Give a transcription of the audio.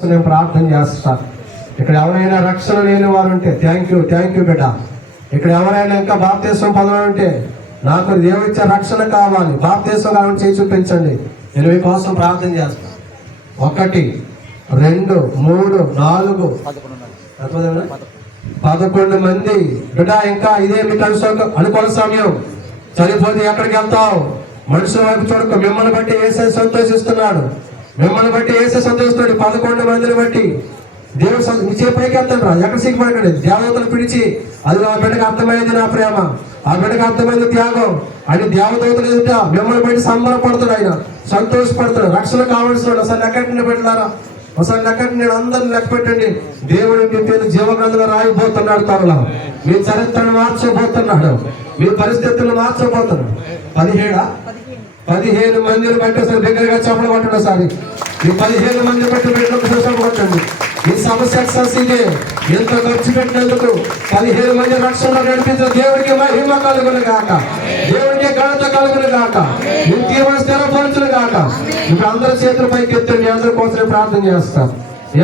నేను ప్రార్థన చేస్తా. ఇక్కడ ఎవరైనా రక్షణ లేని వారు ఉంటే థ్యాంక్ యూ బిడ్డ. ఇక్కడ ఎవరైనా ఇంకా బాప్తీసం పొందాలంటే నాకు దేవుడిచ్చే రక్షణ కావాలి, బాప్తీసం కావాలని చేసి చూపించండి. నేను మీ కోసం ప్రార్థన చేస్తా. 1 2 3 4 11 మంది బిడ్డ. ఇంకా ఇదే మీకు అనుకూల సమయం. చనిపోతే ఎక్కడికి వెళ్తావు? మనుషుల వైపు చూడక మిమ్మల్ని బట్టి యేసే సంతోషిస్తున్నాడు. మిమ్మల్ని బట్టి యేసే సంతోషిస్తున్నాడు. 11 మందిని బట్టి దేవుడు నిచ్చే పైకి వెళ్తాడు రా. ఎక్కడ సిగ్గుపడకండి. దేవతలు పిలిచి అది ఆ బిడ్డకు అర్థమైంది నా ప్రేమ, ఆ బిడ్డకు అర్థమైంది త్యాగం అని దేవదూతలు ఎదుట మిమ్మల్ని బట్టి సంబరపడతాడు, ఆయన సంతోషపడతాడు. రక్షణ కావాల్సిన అసలు లెక్కటిని పెట్టారా? ఒకసారి లెక్కటి నేను అందరిని లెక్క పెట్టండి. దేవుడు మీ పేరు జీవగ్రంథంలో రాయిపోతున్నాడు. త్వరలో మీ చరిత్రను మార్చబోతున్నాడు, మీ పరిస్థితులను మార్చబోతున్నాడు. 15 మందిని బట్టి అసలు దగ్గరగా చెప్పలు కొట్టండి. ఒకసారి ఈ 15 మంది బట్టి పెట్టినప్పుడు కొట్టండి. ఈ సమస్య సక్సెస్ ఇదే. ఎంత ఖర్చు పెట్టినందుకు 15 మంది రక్షణలో నడిపించిన దేవుడికి మహిమ కలుగును గాక, దేవుడికి ఘనత కలుగును గాక, ఇంకేమైనా స్థిరపరచును గాక. ఇప్పుడు అందరి చేతుల పైకి ఎత్తండి. అందరి కోసం ప్రార్థన చేస్తాం.